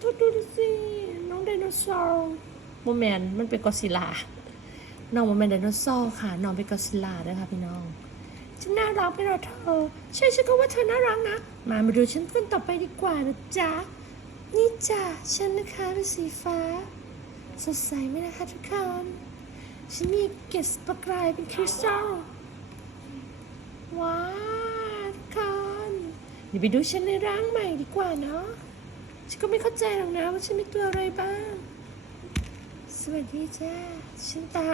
ทุกดูสิน้องไดโนเสาร์โมแมนมันเป็นกอซิลาน้องโมแมนไดโนเสาร์ค่ะ น้องเป็นกอซิลาด้วยค่ะพี่น้องฉันน่ารักไปเหรอเธอใช่ฉันก็ว่าเธอน่ารักนะ มามาดูฉันคนต่อไปดีกว่านะจ๊ะนี่จ้ะฉันนะคะเป็นสีฟ้า สดใสไหมนะคะทุกคนฉันมีเกล็ดประกายเป็นคริสตัลว้าวทุกคนเดี๋ยวไปดูฉันในร่างใหม่ดีกว่าเนาะ ฉันก็ไม่เข้าใจหรอกนะว่าฉันมีตัวอะไรบ้าง สวัสดีจ้าฉันตา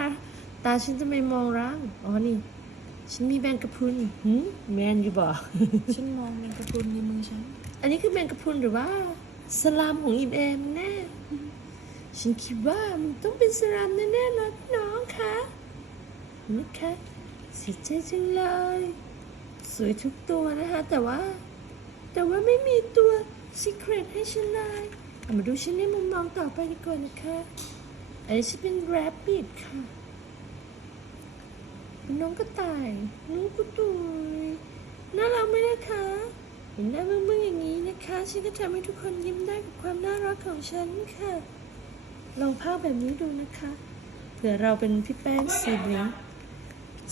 ตาฉันจะไม่มองร่าง อ๋อนี่ ฉันมีแมงกะพรุนหืมแมนอยู่บ่ฉันมองในกระปุนในมือฉัน อันนี้คือแมงกะพรุนหรือว่า สลามของอิมเอมแน่ ฉันคิดว่ามันต้องเป็นสลามแน่ๆเลยน้องคะนะคะเสียใจจังเลย สวยทุกตัวนะคะ แต่ว่า แต่ว่าไม่มีตัวซีเครตให้ฉันเลยเอามาดูฉันในมุมมองต่อไปดีกว่านะคะ อันนี้ฉันเป็นแรบบิทค่ะ น้องกระต่ายน้องกุตุยน่ารักไหมนะคะ เห็นหน้ามึงๆอย่างนี้นะคะ ฉันก็ทำให้ทุกคนยิ้มได้กับความน่ารักของฉันค่ะ ลองภาพแบบนี้ดูนะคะเผื่อเราเป็นพี่แป้งสีเหลือง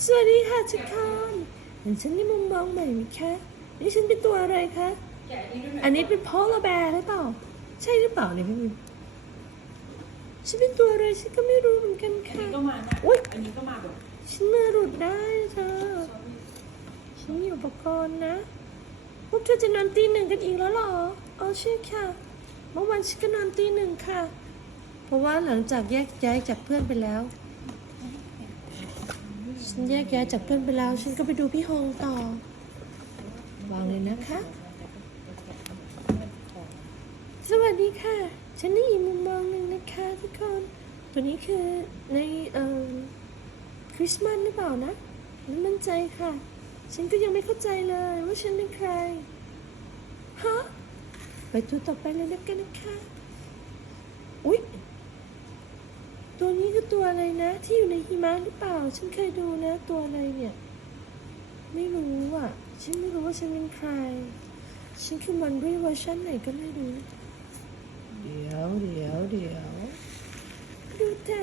สวัสดีค่ะทุกคนเห็นฉันในมุมมองใหม่ไหมคะ นี่ฉันเป็นตัวอะไรคะ อันนี้เป็นพอลาแบร์หรือเปล่า ใช่หรือเปล่าเนี่ยพี่มิวฉันเป็นตัวอะไรฉันก็ไม่รู้เหมือนกันค่ะ ก็มานะอุ๊ยอันนี้ก็มาแบบฉันมือหลุดได้เธอ ฉันมีอุปกรณ์นะ พวกเธอจะนอนตีหนึ่งกันอีกแล้วเหรออ๋อใช่ค่ะ เมื่อวานฉันก็นอนตีหนึ่งค่ะ เพราะว่าหลังจากแยกย้ายจากเพื่อนไปแล้วฉันแยกย้ายจากเพื่อนไปแล้ว ฉันก็ไปดูพี่ฮงต่อ วางเลยนะคะ สวัสดีค่ะ ฉันได้อีกมุมมองหนึ่งนะคะทุกคนตัวนี้คือในเอ่อคริสต์มาสหรือเปล่านะไม่มั่นใจค่ะ ฉันก็ยังไม่เข้าใจเลยว่าฉันเป็นใคร ฮะ ไปตัวต่อไปเลยแล้วกันนะคะ อุ๊ย ตัวนี้คือตัวอะไรนะ ที่อยู่ในหิมะหรือเปล่า ฉันเคยดูนะ ตัวอะไรเนี่ย ไม่รู้อะ ฉันไม่รู้ว่าฉันเป็นใคร ฉันคือมันด้วยเวอร์ชันไหนก็ไม่รู้ เดี๋ยวเดี๋ยวเดี๋ยวดูแต่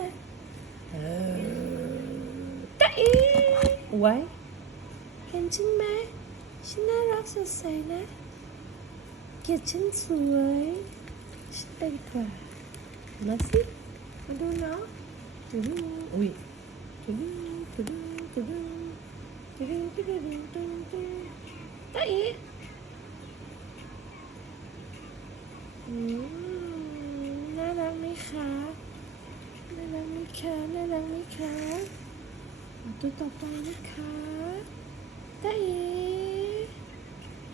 เออตะอีไว้เห็นฉันไหมฉันน่ารักสดใสนะ เกลียดฉันสวย ฉันไปดีกว่ามาสิ มาดูเนาะตึ้งอุ้ยตึ้งตึ้งตึ้ง ตึ้งตึ้งตึ้งตึ้งตึ้งตึ้งตะอีน่ารักไหมคะน่ารักไหมคะน่ารักไหมคะตัวต่อไปนะคะตาเอ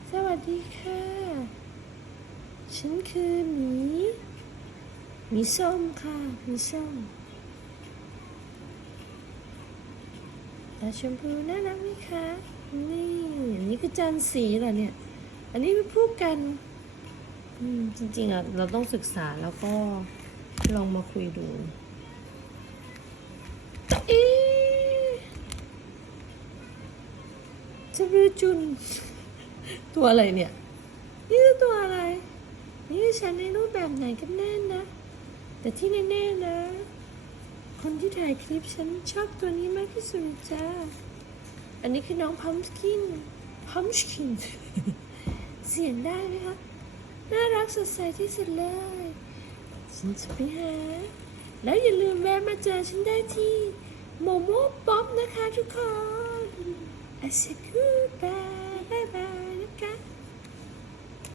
สวัสดีค่ะ ฉันคือหมีหมีส้มค่ะหมีส้ม ตาชมพูน่ารักไหมคะ นี่อันนี้คือจานสีเหรอเนี่ย อันนี้เป็นผู้กัน อืมจริงๆอะเราต้องศึกษาแล้วก็ลองมาคุยดูอ๊ะจะรูจุน ตัวอะไรเนี่ย นี่คือตัวอะไร นี่ฉันในรูปแบบไหนกันแน่นะ แต่ที่แน่ๆนะ คนที่ถ่ายคลิปฉันชอบตัวนี้มากที่สุดเลยจ้า อันนี้คือน้องพัมสกินพัมสกิน เสียงได้ไหมคะ น่ารักสดใสที่สุดเลย ฉันจะไปหา แล้วอย่าลืมแวะมาเจอฉันได้ที่โมโมป๊อปนะคะทุกคน I say goodbye